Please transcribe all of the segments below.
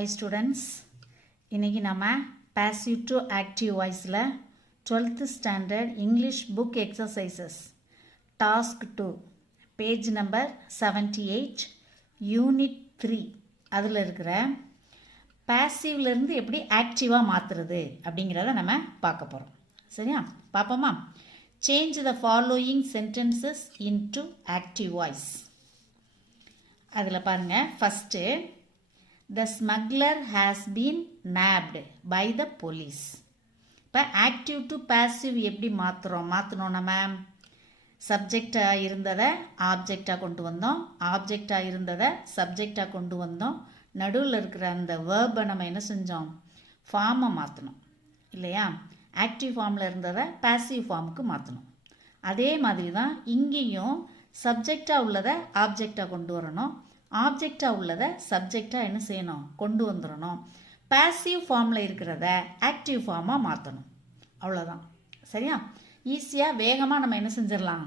Hi students, இன்னைக்கு நம்ம passive to active voiceல 12th standard English book exercises task 2 page number 78 unit 3 அதில் இருக்கிற passiveல இருந்து எப்படி active-ஆ மாத்துறது அப்படிங்கிறத நம்ம பார்க்க போறோம். சரியா? பாப்போமா? Change the following sentences into active voice. அதில் பாருங்க first The smuggler has been nabbed by the police. இப்போ ஆக்டிவ் டு பாசிவ் எப்படி மாற்றணும் நம்ம சப்ஜெக்டாக இருந்ததை ஆப்ஜெக்டாக கொண்டு வந்தோம், ஆப்ஜெக்டாக இருந்ததை சப்ஜெக்டாக கொண்டு வந்தோம், நடுவில் இருக்கிற அந்த வேர்பை நம்ம என்ன செஞ்சோம், ஃபார்மை மாற்றணும் இல்லையா? ஆக்டிவ் ஃபார்மில் இருந்ததை பாசிவ் ஃபார்முக்கு மாற்றணும். அதே மாதிரி தான் இங்கேயும் சப்ஜெக்டாக உள்ளதை ஆப்ஜெக்டாக கொண்டு வரணும், ஆப்ஜெக்டாக உள்ளதை சப்ஜெக்டாக என்ன செய்யணும், கொண்டு வந்துடணும். பாசிவ் ஃபார்மில் இருக்கிறத ஆக்டிவ் ஃபார்மாக மாற்றணும். அவ்வளோதான். சரியா? ஈஸியாக வேகமாக நம்ம என்ன செஞ்சிடலாம்.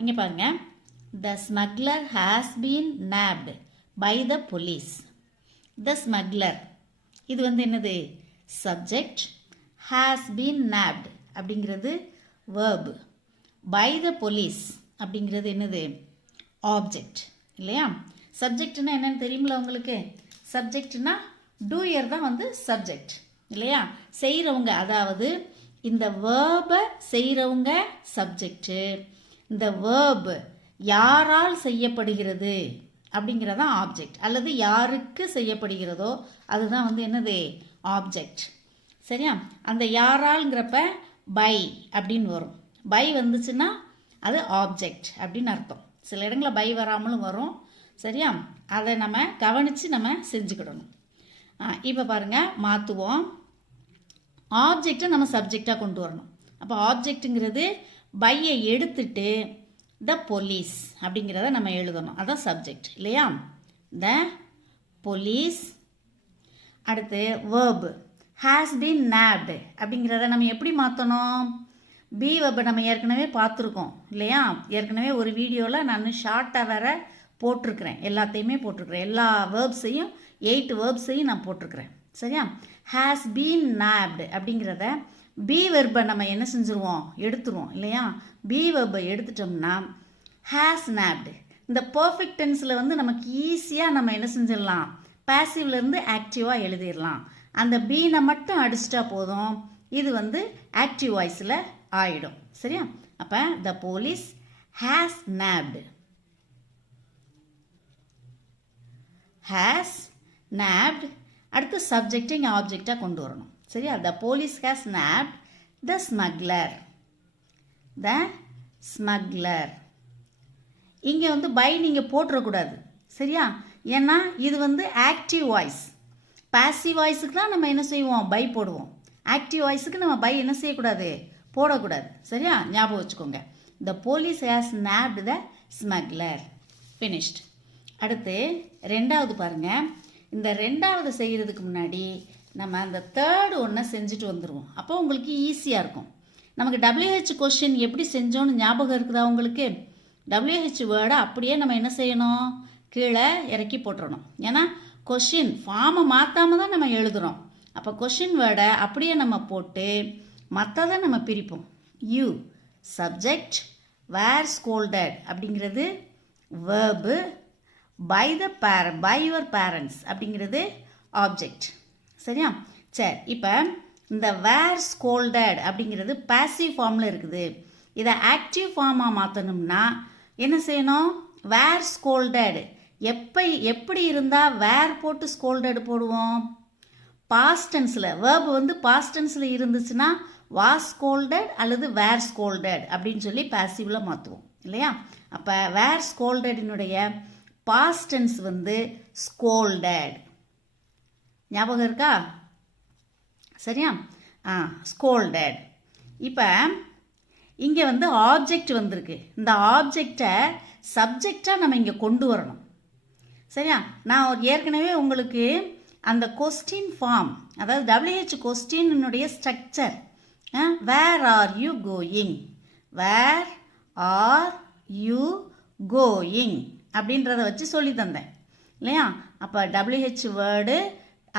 இங்கே பாருங்க, the smuggler has been nabbed by the police. The smuggler இது வந்து என்னது, சப்ஜெக்ட். ஹேஸ் பீன் nabbed அப்படிங்கிறது வேர்பு. பை த போலீஸ் அப்படிங்கிறது என்னது, ஆப்ஜெக்ட் இல்லையா? சப்ஜெக்ட்னா என்னன்னு தெரியுமில்ல உங்களுக்கு? சப்ஜெக்ட்னா டூயர் தான் வந்து சப்ஜெக்ட் இல்லையா? செய்கிறவங்க, அதாவது இந்த வேர்பை செய்கிறவங்க சப்ஜெக்டு, இந்த வேர்பு யாரால் செய்யப்படுகிறது அப்படிங்கிறதான் ஆப்ஜெக்ட், அல்லது யாருக்கு செய்யப்படுகிறதோ அதுதான் வந்து என்னது, ஆப்ஜெக்ட். சரியா? அந்த யாரால்ங்கிறப்ப பை அப்படின்னு வரும். பை வந்துச்சுன்னா அது ஆப்ஜெக்ட் அப்படின்னு அர்த்தம். சில இடங்களில் பை வராமலும் வரும். சரியா? அதை நம்ம கவனித்து நம்ம செஞ்சுக்கிடணும். இப்போ பாருங்கள், மாற்றுவோம். ஆப்ஜெக்டை நம்ம சப்ஜெக்டாக கொண்டு வரணும். அப்போ ஆப்ஜெக்ட்டுங்கிறது பையை எடுத்துட்டு த போலீஸ் அப்படிங்கிறத நம்ம எழுதணும். அதான் சப்ஜெக்ட் இல்லையா? The police. அடுத்து வேர்பு ஹேஸ் பீன் nabbed அப்படிங்கிறத நம்ம எப்படி மாற்றணும்? பி வெப்பை நம்ம ஏற்கனவே பார்த்துருக்கோம் இல்லையா? ஏற்கனவே ஒரு வீடியோவில் நான் ஷார்ட்டாக வேற போட்டிருக்கிறேன், எல்லாத்தையுமே போட்டிருக்கிறேன், எல்லா வேர்ப்ஸையும் 8 வேர்ப்ஸையும் நான் போட்டிருக்கிறேன். சரியா? ஹேஸ் பீன் nabbed அப்படிங்கிறத பி வெர்பை நம்ம என்ன செஞ்சுருவோம், எடுத்துருவோம் இல்லையா? பி வெர்பை எடுத்துட்டோம்னா ஹேஸ் nabbed. இந்த பர்ஃபெக்ட் டென்ஸில் வந்து நமக்கு ஈஸியாக நம்ம என்ன செஞ்சிடலாம், பாசிவ்லேருந்து ஆக்டிவாக எழுதிடலாம். அந்த பீனை மட்டும் அடிச்சிட்டா போதும், இது வந்து ஆக்டிவ் வாய்ஸில் ஆயிடும். சரியா? அப்போ the police has nabbed. Has nabbed. அடுத்து சப்ஜெக்ட் இங்கே ஆப்ஜெக்டாக கொண்டு வரணும். சரியா? The police has nabbed the smuggler. The smuggler. இங்கே வந்து பை நீங்கள் போட்டுறக்கூடாது. சரியா? ஏன்னா இது வந்து ஆக்டிவ் வாய்ஸ். பாசிவ் வாய்ஸுக்கு தான் நம்ம என்ன செய்வோம், பை போடுவோம். ஆக்டிவ் வாய்ஸுக்கு நம்ம பை என்ன செய்யக்கூடாது, போடக்கூடாது. சரியா? ஞாபகம் வச்சுக்கோங்க. The police has nabbed the smuggler. Finished. அடுத்து ரெண்டாவது பாருங்க. இந்த ரெண்டாவது செய்கிறதுக்கு முன்னாடி நம்ம அந்த தேர்டு ஒன்றை செஞ்சுட்டு வந்துடுவோம். அப்போ உங்களுக்கு ஈஸியாக இருக்கும். நமக்கு WH கொஸ்டின் எப்படி செஞ்சோன்னு ஞாபகம் இருக்குதா உங்களுக்கு? WH வேர்டை அப்படியே நம்ம என்ன செய்யணும், கீழே இறக்கி போட்டுறணும். ஏன்னா கொஸ்டின் ஃபார்மை மாற்றாம தான் நம்ம எழுதுகிறோம். அப்போ கொஸ்டின் வேர்டை அப்படியே நம்ம போட்டு மற்றதை நம்ம பிரிப்போம். யூ சப்ஜெக்ட், வேர் ஸ்கோல்டட் அப்படிங்கிறது வேர்பு, பை யுவர் பேரண்ட்ஸ் அப்படிங்கிறது ஆப்ஜெக்ட். சரியா? சரி, இப்போ இந்த வேர் ஸ்கோல்டட் அப்படிங்கிறது பாசிவ் ஃபார்மில் இருக்குது. இதை ஆக்டிவ் ஃபார்மாக மாற்றணும்னா என்ன செய்யணும், வேர் ஸ்கோல்டட் எப்படி இருந்தால் வேர் போட்டு ஸ்கோல்டட் போடுவோம், பாஸ்ட் டென்ஸில். வேர்பு வந்து பாஸ்ட் டென்ஸில் இருந்துச்சுன்னா வாஸ் ஸ்கோல்டட் அல்லது வேர் ஸ்கோல்டட் அப்படின்னு சொல்லி பாசிவ்ல மாற்றுவோம் இல்லையா? அப்போ வேர் ஸ்கோல்டடினுடைய பாஸ்ட் டென்ஸ் வந்து ஸ்கோல்டட். ஞாபகம் இருக்கா? சரியா? ஸ்கோல்டட். இப்போ இங்கே வந்து ஆப்ஜெக்ட் வந்திருக்கு. இந்த ஆப்ஜெக்டை சப்ஜெக்டாக நம்ம இங்கே கொண்டு வரணும். சரியா? நான் ஏற்கனவே உங்களுக்கு அந்த கொஸ்டின் ஃபார்ம், அதாவது WH கொஸ்டினுடைய structure, where are you going, where are you going அப்படின்றத வச்சு சொல்லி தந்தேன். இல்லையா? அப்போ WH வேர்டு,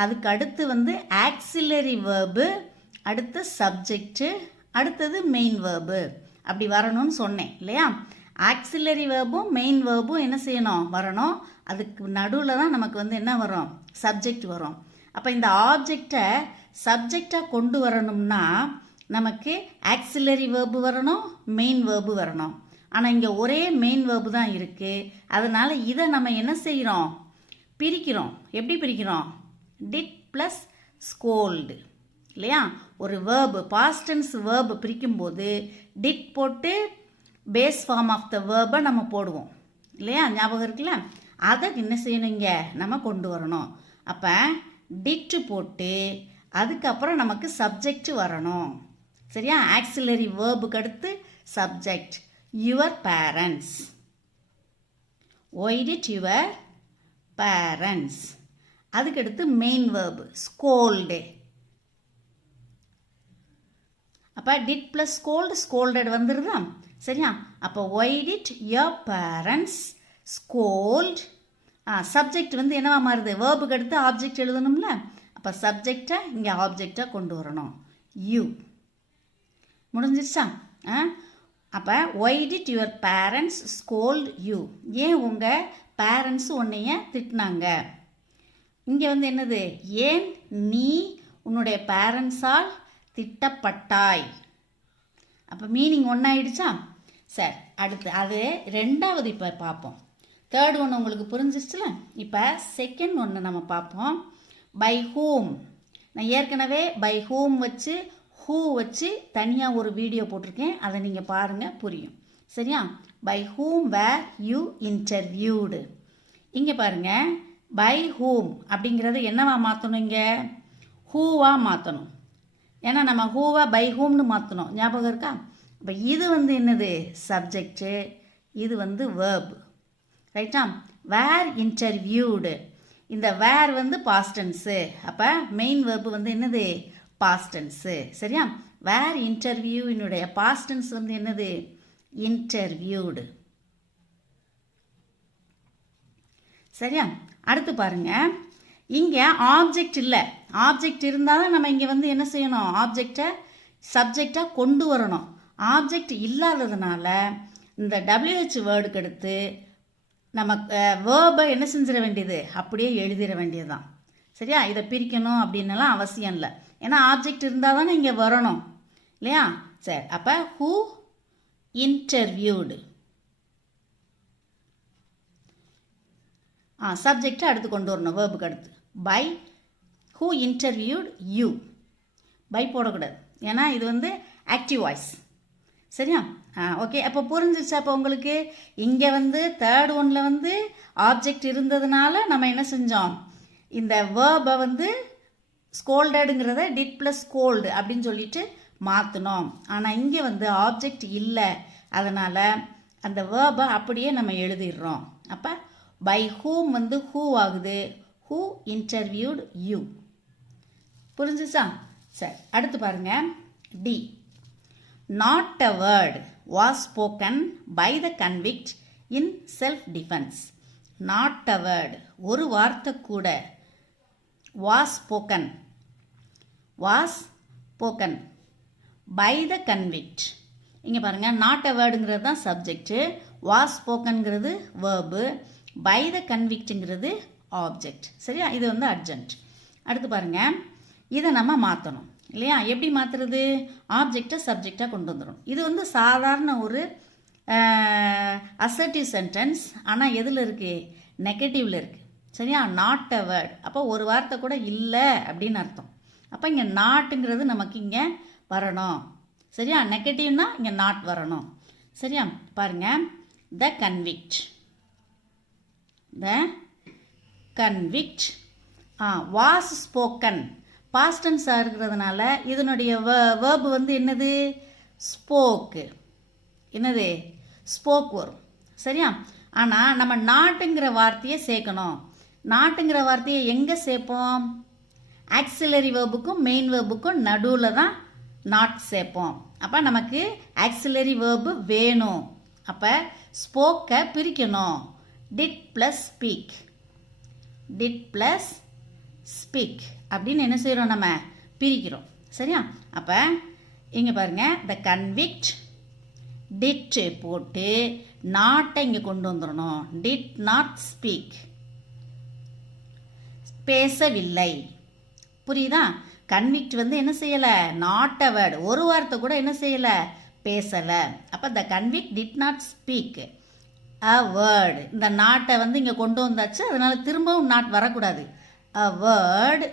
அதுக்கு அடுத்து வந்து ஆக்சிலரி வேர்பு, அடுத்து சப்ஜெக்டு, அடுத்தது மெயின் வேர்பு அப்படி வரணும்னு சொன்னேன் இல்லையா? ஆக்சிலரி வேர்பும் மெயின் வேர்பும் என்ன செய்யணும்? வரணும். அதுக்கு நடுவில் தான் நமக்கு வந்து என்ன வரும்? சப்ஜெக்ட் வரும். அப்போ இந்த ஆப்ஜெக்டை சப்ஜெக்டாக கொண்டு வரணும்னா நமக்கு ஆக்சிலரி வேர்பு வரணும், மெயின் வேர்பு வரணும். ஆனால் இங்கே ஒரே மெயின் வேர்பு தான் இருக்குது. அதனால் இதை நம்ம என்ன செய்கிறோம்? பிரிக்கிறோம். எப்படி பிரிக்கிறோம்? டிட் ப்ளஸ் ஸ்கோல்டு இல்லையா? ஒரு வேர்பு, பாஸ்ட் டென்ஸ் வேர்பு பிரிக்கும்போது டிட் போட்டு பேஸ் ஃபார்ம் ஆஃப் த வேர்பை நம்ம போடுவோம் இல்லையா? ஞாபகம் இருக்குல்ல? அதை என்ன செய்யணும்? இங்கே நம்ம கொண்டு வரணும். அப்போ டிட்டு போட்டு அதுக்கப்புறம் நமக்கு சப்ஜெக்ட் வரணும். சரியா? ஆக்சிலரி வேர்புக்கு அடுத்து subject. Your parents. Why did your parents. அதுக்கடுத்து மெயின் வேர்பு ஸ்கோல்டு. அப்போ டிட் ப்ளஸ் ஸ்கோல்டு, ஸ்கோல்டட் வந்துடுதா? சரியா? அப்போ why did your parents scold. Subject வந்து என்னவா மாறுது? வேர்புக்கு அடுத்து ஆப்ஜெக்ட் எழுதணும்ல? அப்போ சப்ஜெக்டை இங்கே ஆப்ஜெக்டாக கொண்டு வரணும். யூ. முடிஞ்சிருச்சா? அப்போ why did your parents scold you. ஏன் உங்கள் பேரண்ட்ஸ் உன்னைய திட்டினாங்க? இங்கே வந்து என்னது? ஏன் நீ உன்னுடைய பேரண்ட்ஸால் திட்டப்பட்டாய். அப்போ மீனிங் ஒன்றாயிடுச்சா? சரி, அடுத்து அது ரெண்டாவது இப்போ பார்ப்போம். தேர்ட் ஒன்று உங்களுக்கு புரிஞ்சிருச்சுல? இப்போ செகண்ட் ஒன்று நம்ம பார்ப்போம். By whom. நான் ஏற்கனவே பை ஹூம் வச்சு ஹூ வச்சு தனியாக ஒரு வீடியோ போட்டிருக்கேன். அதை நீங்கள் பாருங்கள், புரியும். சரியா? By whom were you interviewed. இங்கே பாருங்கள், பை ஹூம் அப்படிங்கிறத என்னவா மாற்றணும்? இங்கே ஹூவாக மாற்றணும். ஏன்னா நம்ம ஹூவா பை ஹூம்னு மாற்றணும். ஞாபகம் இருக்கா? அப்போ இது வந்து என்னது? சப்ஜெக்டு. இது வந்து வேர்பு. ரைட்டா? Were interviewed. இந்த வேர் வந்து பாஸ்ட் டென்ஸு. அப்போ மெயின் வேர்பு வந்து என்னது? Past tense. சரியா? வேர் இன்டர்வியூனுடைய பாஸ்ட் டென்ஸ் வந்து என்னது? இன்டர்வியூடு. சரியா? அடுத்து பாருங்க, இங்கே ஆப்ஜெக்ட் இல்லை. ஆப்ஜெக்ட் இருந்தால் தான் நம்ம இங்கே வந்து என்ன செய்யணும்? ஆப்ஜெக்டை சப்ஜெக்டாக கொண்டு வரணும். ஆப்ஜெக்ட் இல்லாததுனால இந்த WH வேர்டுக்கு எடுத்து நம்ம வேர்பை என்ன செஞ்சிட வேண்டியது? அப்படியே எழுதிட வேண்டியது தான். சரியா? இதை பிரிக்கணும் அப்படின்னலாம் அவசியம் இல்லை. ஏன்னா ஆப்ஜெக்ட் இருந்தால் தானே இங்கே வரணும் இல்லையா? சரி, அப்போ ஹூ இன்டர்வியூடு. சப்ஜெக்டை அடுத்து கொண்டு வரணும் வேர்புக்கு அடுத்து. By who interviewed you. By போடக்கூடாது, ஏன்னா இது வந்து ஆக்டிவ் வாய்ஸ். சரியா? ஓகே. அப்போ புரிஞ்சிச்சு. அப்போ உங்களுக்கு இங்கே வந்து தேர்ட் ஒன்றில் வந்து ஆப்ஜெக்ட் இருந்ததுனால நம்ம என்ன செஞ்சோம்? இந்த வேர்பை வந்து ஸ்கோல்டடுங்கிறத டிட் ப்ளஸ் ஸ்கோல்டு அப்படின்னு சொல்லிட்டு மாற்றினோம். ஆனால் இங்கே வந்து ஆப்ஜெக்ட் இல்லை, அதனால் அந்த வேர்பை அப்படியே நம்ம எழுதிடுறோம். அப்போ பை ஹூம் வந்து ஹூ ஆகுது. Who interviewed you. புரிஞ்சுச்சா? சரி, அடுத்து பாருங்க. D. Not a word was spoken by the convict in self defence. Not a word, ஒரு வார்த்தை கூட. Was spoken, was spoken by the convict. இங்கே பாருங்கள், நாட் அ வேர்டுங்கிறது தான் சப்ஜெக்டு, வாஸ் ஸ்போக்கன்ங்கிறது வேர்பு, பை த கன்விக்ட்டுங்கிறது ஆப்ஜெக்ட். சரியா? இது வந்து அட்ஜென்ட். அடுத்து பாருங்கள், இதை நம்ம மாற்றணும் இல்லையா? எப்படி மாற்றுறது? ஆப்ஜெக்டை சப்ஜெக்டாக கொண்டு வந்துடும். இது வந்து சாதாரண ஒரு அசர்ட்டிவ் சென்டென்ஸ். ஆனால் எதில் இருக்குது? நெகட்டிவில் இருக்குது. சரியா? நாட் அ வேர்ட், அப்போ ஒரு வார்த்தை கூட இல்லை அப்படின்னு அர்த்தம். அப்போ இங்கே நாட்டுங்கிறது நமக்கு இங்கே வரணும். சரியா? நெகட்டிவ்னா இங்கே நாட் வரணும். சரியா? பாருங்கள், the convict. The convict was spoken. Past டென்ஸாக இருக்கிறதுனால இதனுடைய வேர்பு வந்து என்னது? ஸ்போக்கு. என்னது? ஸ்போக் வரும். சரியா? ஆனால் நம்ம நாட்டுங்கிற வார்த்தையை சேர்க்கணும். நாட்டுங்கிற வார்த்தையை எங்கே சேர்ப்போம்? ஆக்சிலரி வேர்புக்கும் மெயின் வேர்புக்கும் நடுவில் தான் நாட் சேர்ப்போம். அப்போ நமக்கு ஆக்சிலரி வேர்பு வேணும். அப்போ ஸ்போக்கை பிரிக்கணும். Did plus speak. Did plus speak அப்படின்னு என்ன செய்கிறோம், நம்ம பிரிக்கிறோம். சரியா? அப்போ இங்கே பாருங்கள், த கன்விக்ட் டிட் போட்டு நாட்டை இங்கே கொண்டு வந்துடணும். டிட் நாட் ஸ்பீக், பேசவில்லை. புரியுதா? கன்விக்ட் வந்து என்ன செய்யலை, நாட் அ வேர்டு, ஒரு வார்த்தை கூட என்ன செய்யலை, பேசலை. அப்போ the convict did not speak a word. இந்த நாட்டை வந்து இங்கே கொண்டு வந்தாச்சு, அதனால திரும்பவும் நாட் வரக்கூடாது. அ word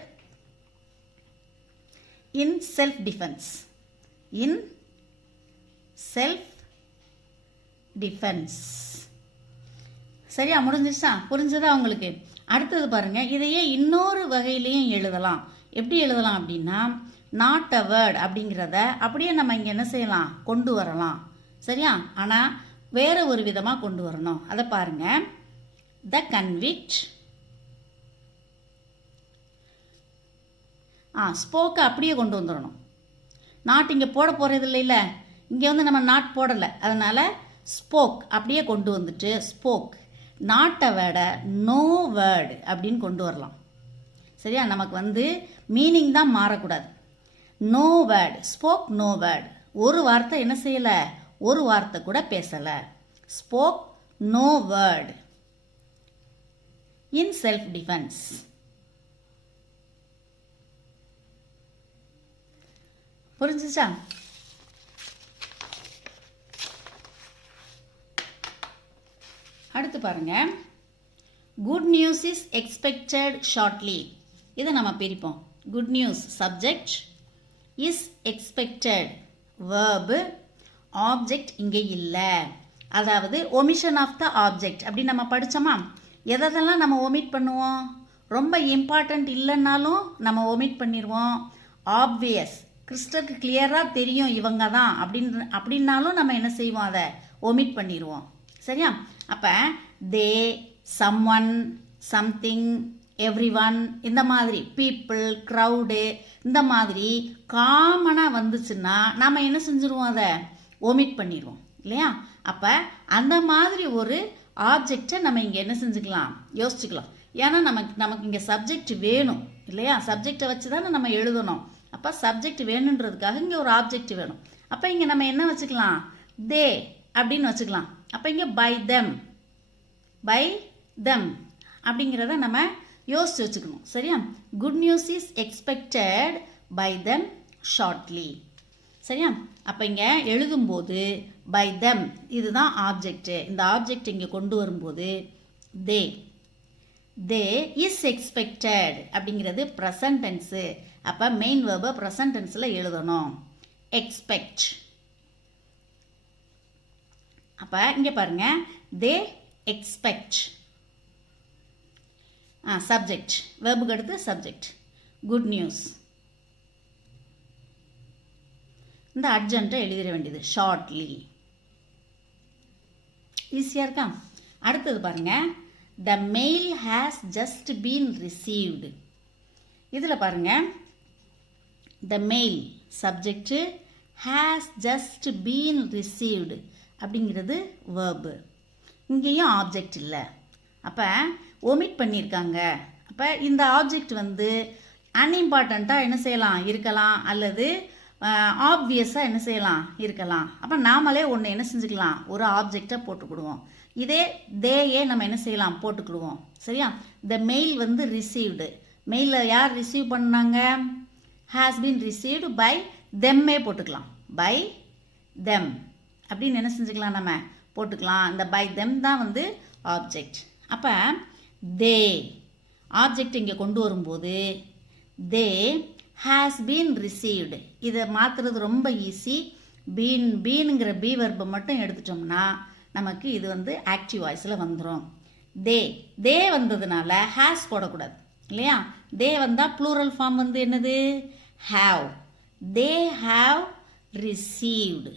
in self defence. In self defence. சரியா? முடிஞ்சிச்சா? புரிஞ்சதா உங்களுக்கு? அடுத்தது பாருங்க, இதையே இன்னொரு வகையிலையும் எழுதலாம். எப்படி எழுதலாம் அப்படின்னா, நாட் அ வேர்ட் அப்படிங்கிறத அப்படியே நம்ம இங்கே என்ன செய்யலாம், கொண்டு வரலாம். சரியா? ஆனால் வேற ஒரு விதமாக கொண்டு வரணும். அதை பாருங்க. த கன்விக்ட் ஸ்போக்கை அப்படியே கொண்டு வந்துடணும். நாட் இங்கே போட போகிறது இல்லை, இங்கே வந்து நம்ம நாட் போடலை, அதனால் ஸ்போக் அப்படியே கொண்டு வந்துட்டு ஸ்போக் நாட் அ வேர்டை நோ வேர்டு அப்படின்னு கொண்டு வரலாம். சரியா? நமக்கு வந்து மீனிங் தான் மாறக்கூடாது. No word, spoke no word. ஒரு வார்த்தை என்ன செய்யலை, ஒரு வார்த்தை கூட பேசலை. Spoke no word in self defence. புரிஞ்சுச்சா? அடுத்து பாருங்க, good news is expected shortly. இதை நம்ம பிரிப்போம். Good news subject, is expected verb, object இங்கே இல்லை. அதாவது ஒமிஷன் ஆஃப் த ஆப்ஜெக்ட் அப்படின்னு நம்ம படித்தோமா? எதெல்லாம் நம்ம ஒமிட் பண்ணுவோம்? ரொம்ப இம்பார்ட்டண்ட் இல்லைன்னாலும் நம்ம ஒமிட் பண்ணிடுவோம். ஆப்வியஸ், கிறிஸ்டலுக்கு கிளியராக தெரியும் இவங்க தான் அப்படின்னாலும் நம்ம என்ன செய்வோம், அதை ஒமிட் பண்ணிடுவோம். சரியா? அப்போ தே, சம்ஒன், சம்திங், எவ்ரி ஒன், இந்த மாதிரி பீப்புள், க்ரௌடு, இந்த மாதிரி காமனாக வந்துச்சுன்னா நம்ம என்ன செஞ்சுருவோம், அதை ஒமிட் பண்ணிடுவோம் இல்லையா? அப்போ அந்த மாதிரி ஒரு ஆப்ஜெக்டை நம்ம இங்கே என்ன செஞ்சுக்கலாம், யோசிச்சுக்கலாம். ஏன்னா நமக்கு இங்கே சப்ஜெக்ட் வேணும் இல்லையா? சப்ஜெக்டை வச்சு தானே நம்ம எழுதணும். அப்போ சப்ஜெக்ட் வேணுன்றதுக்காக இங்கே ஒரு ஆப்ஜெக்ட் வேணும். அப்போ இங்கே நம்ம என்ன வச்சுக்கலாம், தே அப்படின்னு வச்சுக்கலாம். அப்போ இங்கே பை தெம், பை தெம் அப்படிங்கிறத நம்ம யோசிச்சு வச்சுக்கணும். சரியா? Good news is expected by them shortly. சரியா? அப்போ இங்கே எழுதும்போது பை தெம் இதுதான் ஆப்ஜெக்ட். இந்த ஆப்ஜெக்ட் இங்கே கொண்டு வரும்போது தே, தே இஸ் எக்ஸ்பெக்டட் அப்படிங்கிறது ப்ரெசன்ட் டென்ஸு. அப்போ மெயின் வேர்பை ப்ரெசன்ட் டென்ஸில் எழுதணும். எக்ஸ்பெக்ட். அப்போ இங்கே பாருங்க, தே எக்ஸ்பெக்ட். சப்ஜெக்ட், வேர்புக்கு அடுத்து சப்ஜெக்ட். குட் நியூஸ், இந்த அர்ஜென்ட்டை எழுதிட வேண்டியது ஷார்ட்லி. ஈஸியாக இருக்கா? அடுத்தது பாருங்க, the mail has just been received. இதில் பாருங்க, the mail subject, has just been received அப்படிங்கிறது வேர்பு. இங்கேயும் ஆப்ஜெக்ட் இல்லை. அப்போ ஒமிட் பண்ணியிருக்காங்க. அப்போ இந்த ஆப்ஜெக்ட் வந்து அன்இம்பார்ட்டண்ட்டாக என்ன செய்யலாம், இருக்கலாம், அல்லது ஆப்வியஸாக என்ன செய்யலாம், இருக்கலாம். அப்போ நாமளே ஒன்று என்ன செஞ்சுக்கலாம், ஒரு ஆப்ஜெக்டை போட்டுக்கிடுவோம். இதே தேயே நம்ம என்ன செய்யலாம், போட்டுக்கிடுவோம். சரியா? த மெயில் வந்து ரிசீவ்டு. மெயிலில் யார் ரிசீவ் பண்ணாங்க, ஹேஸ் பீன் ரிசீவ்டு பை தெம்மே போட்டுக்கலாம். பை தெம் அப்படின்னு என்ன செஞ்சுக்கலாம், நம்ம போட்டுக்கலாம். இந்த பை தெம் தான் வந்து ஆப்ஜெக்ட். அப்போ தே ஆப்ஜெக்ட் இங்கே கொண்டு வரும்போது தே ஹேஸ் பீன் ரிசீவ்டு. இதை மாற்றுறது ரொம்ப ஈஸி. பீனுங்கிற பி வெர்பை மட்டும் எடுத்துட்டோம்னா நமக்கு இது வந்து ஆக்டிவ் வாய்ஸில் வந்துடும். தே வந்ததுனால ஹேஸ் போடக்கூடாது இல்லையா? தே வந்தால் ப்ளூரல் ஃபார்ம் வந்து என்னது, have. They have received.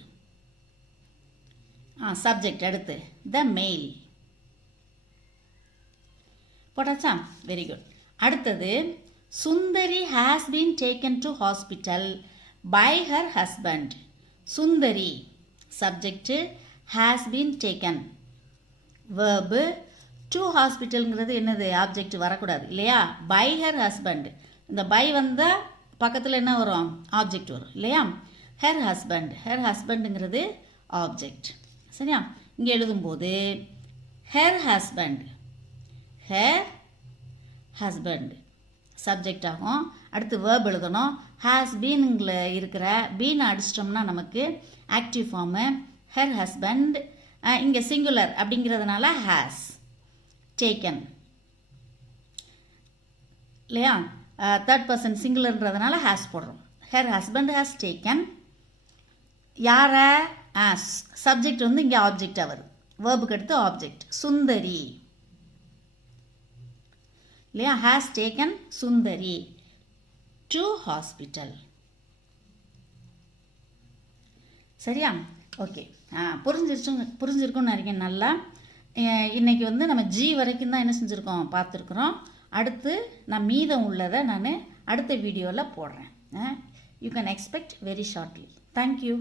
Subject அடுத்து த மெயில் போட்டாச்சா? Very good. அடுத்தது, Sundari has been taken to hospital by her husband. Sundari subject, has been taken verb, to ஹாஸ்பிட்டலுங்கிறது என்னது ஆப்ஜெக்ட் வரக்கூடாது இல்லையா. பை ஹர் ஹஸ்பண்ட், இந்த பை வந்தால் பக்கத்தில் என்ன வரும், ஆப்ஜெக்ட் வரும் இல்லையா. ஹர் ஹஸ்பண்டுங்கிறது ஆப்ஜெக்ட். சரியா. இங்கே எழுதும்போது ஹர் ஹஸ்பண்ட் சப்ஜெக்ட் ஆகும். அடுத்து வேர்ப் எழுதணும். ஹேஸ் பீனுங்கில் இருக்கிற பீனை அடிச்சிட்டோம்னா நமக்கு ஆக்டிவ் ஃபார்மு ஹர் ஹஸ்பண்ட். இங்கே சிங்குலர் அப்படிங்கிறதுனால ஹேஸ் டேக்கன் இல்லையா. தேர்ட் பர்சன் சிங்குலர்ன்றதுனால ஹேஸ் போடுறோம். Her husband has taken. யாரை, ஆஸ். சப்ஜெக்ட் வந்து இங்கே ஆப்ஜெக்டாக வருது. வேர்புக்கு அடுத்து ஆப்ஜெக்ட் சுந்தரி இல்லையா. Has taken Sundari to hospital. சரியா. ஓகே. புரிஞ்சிருக்கும்னு நினைக்கிறேன் நல்லா. இன்னைக்கு வந்து நம்ம ஜி வரைக்கும் தான் என்ன செஞ்சுருக்கோம், பார்த்துருக்குறோம். அடுத்து நான் மீதம் உள்ளதை நான் அடுத்த வீடியோவில் போடுறேன். You can expect very shortly. Thank you.